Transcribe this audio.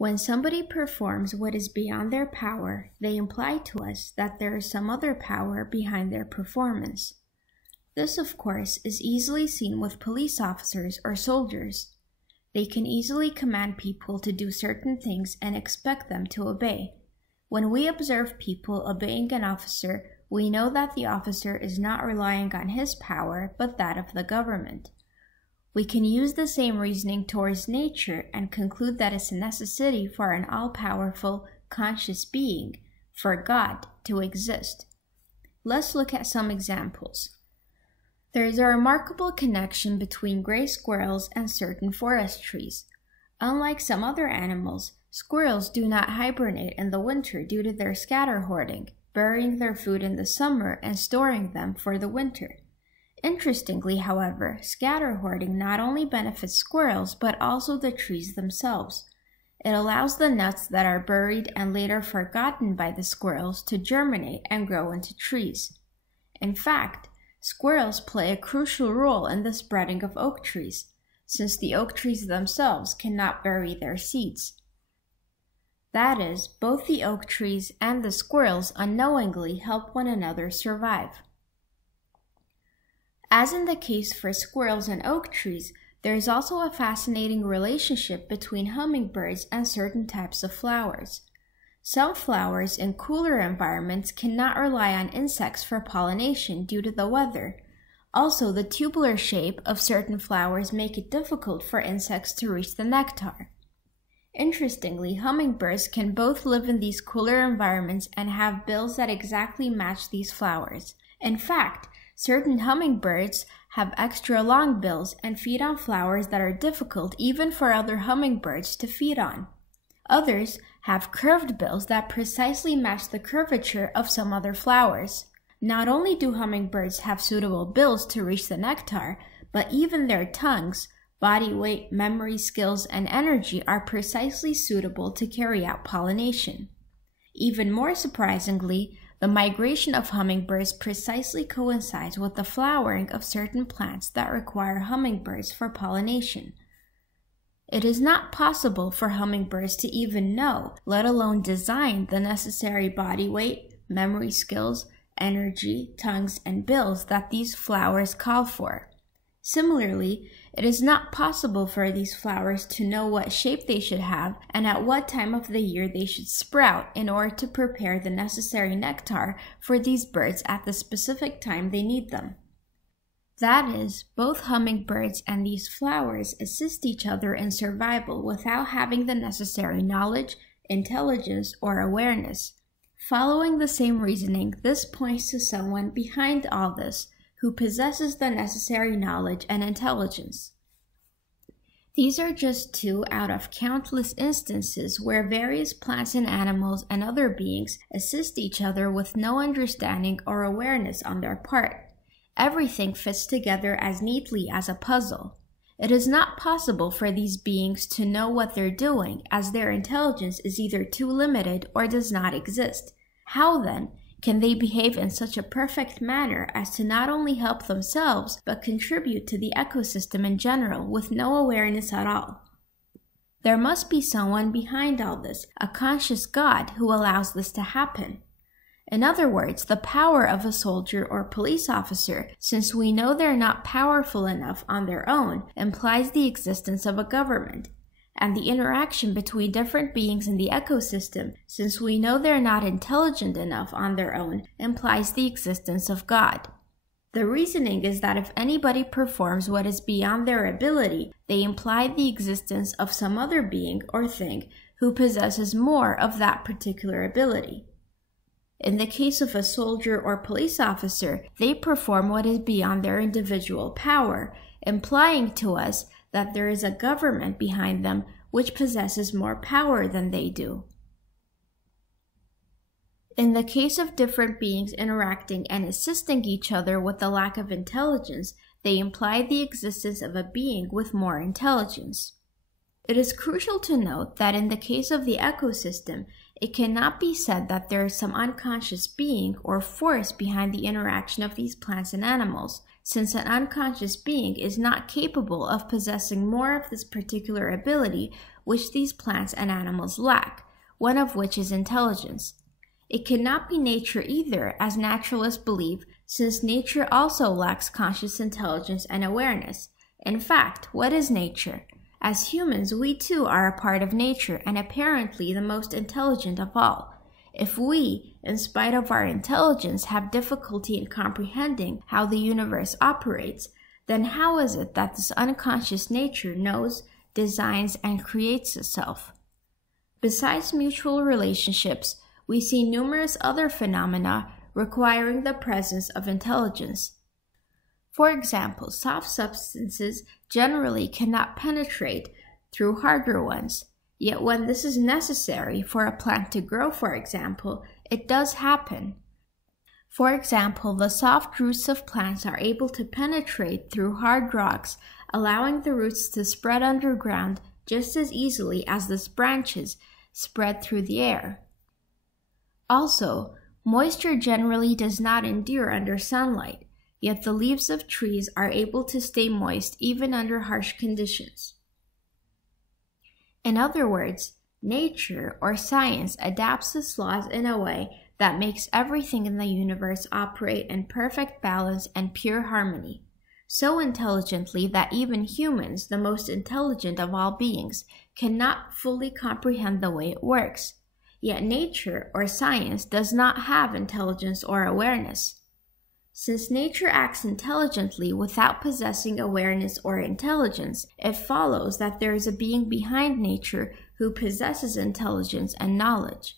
When somebody performs what is beyond their power, they imply to us that there is some other power behind their performance. This, of course, is easily seen with police officers or soldiers. They can easily command people to do certain things and expect them to obey. When we observe people obeying an officer, we know that the officer is not relying on his power, but that of the government. We can use the same reasoning towards nature and conclude that it's a necessity for an all-powerful, conscious being, for God, to exist. Let's look at some examples. There is a remarkable connection between gray squirrels and certain forest trees. Unlike some other animals, squirrels do not hibernate in the winter due to their scatter hoarding, burying their food in the summer and storing them for the winter. Interestingly, however, scatter hoarding not only benefits squirrels but also the trees themselves. It allows the nuts that are buried and later forgotten by the squirrels to germinate and grow into trees. In fact, squirrels play a crucial role in the spreading of oak trees, since the oak trees themselves cannot bury their seeds. That is, both the oak trees and the squirrels unknowingly help one another survive. As in the case for squirrels and oak trees, there is also a fascinating relationship between hummingbirds and certain types of flowers. Some flowers in cooler environments cannot rely on insects for pollination due to the weather. Also, the tubular shape of certain flowers make it difficult for insects to reach the nectar. Interestingly, hummingbirds can both live in these cooler environments and have bills that exactly match these flowers. In fact, certain hummingbirds have extra long bills and feed on flowers that are difficult even for other hummingbirds to feed on. Others have curved bills that precisely match the curvature of some other flowers. Not only do hummingbirds have suitable bills to reach the nectar, but even their tongues, body weight, memory skills, and energy are precisely suitable to carry out pollination. Even more surprisingly, the migration of hummingbirds precisely coincides with the flowering of certain plants that require hummingbirds for pollination. It is not possible for hummingbirds to even know, let alone design, the necessary body weight, memory skills, energy, tongues, and bills that these flowers call for. Similarly, it is not possible for these flowers to know what shape they should have and at what time of the year they should sprout in order to prepare the necessary nectar for these birds at the specific time they need them. That is, both hummingbirds and these flowers assist each other in survival without having the necessary knowledge, intelligence, or awareness. Following the same reasoning, this points to someone behind all this, who possesses the necessary knowledge and intelligence. These are just two out of countless instances where various plants and animals and other beings assist each other with no understanding or awareness on their part. Everything fits together as neatly as a puzzle. It is not possible for these beings to know what they're doing, as their intelligence is either too limited or does not exist. How then can they behave in such a perfect manner as to not only help themselves, but contribute to the ecosystem in general with no awareness at all? There must be someone behind all this, a conscious God who allows this to happen. In other words, the power of a soldier or police officer, since we know they're not powerful enough on their own, implies the existence of a government. And the interaction between different beings in the ecosystem, since we know they're not intelligent enough on their own, implies the existence of God. The reasoning is that if anybody performs what is beyond their ability, they imply the existence of some other being or thing who possesses more of that particular ability. In the case of a soldier or police officer, they perform what is beyond their individual power, implying to us that there is a government behind them which possesses more power than they do. In the case of different beings interacting and assisting each other with the lack of intelligence, they imply the existence of a being with more intelligence. It is crucial to note that in the case of the ecosystem, it cannot be said that there is some unconscious being or force behind the interaction of these plants and animals, since an unconscious being is not capable of possessing more of this particular ability which these plants and animals lack, one of which is intelligence. It cannot be nature either, as naturalists believe, since nature also lacks conscious intelligence and awareness. In fact, what is nature? As humans, we too are a part of nature and apparently the most intelligent of all. If we, in spite of our intelligence, have difficulty in comprehending how the universe operates, then how is it that this unconscious nature knows, designs, and creates itself? Besides mutual relationships, we see numerous other phenomena requiring the presence of intelligence. For example, soft substances generally cannot penetrate through harder ones, yet when this is necessary for a plant to grow, for example, it does happen. For example, the soft roots of plants are able to penetrate through hard rocks, allowing the roots to spread underground just as easily as the branches spread through the air. Also, moisture generally does not endure under sunlight, yet the leaves of trees are able to stay moist even under harsh conditions. In other words, nature or science adapts its laws in a way that makes everything in the universe operate in perfect balance and pure harmony, so intelligently that even humans, the most intelligent of all beings, cannot fully comprehend the way it works. Yet nature or science does not have intelligence or awareness. Since nature acts intelligently without possessing awareness or intelligence, it follows that there is a being behind nature who possesses intelligence and knowledge.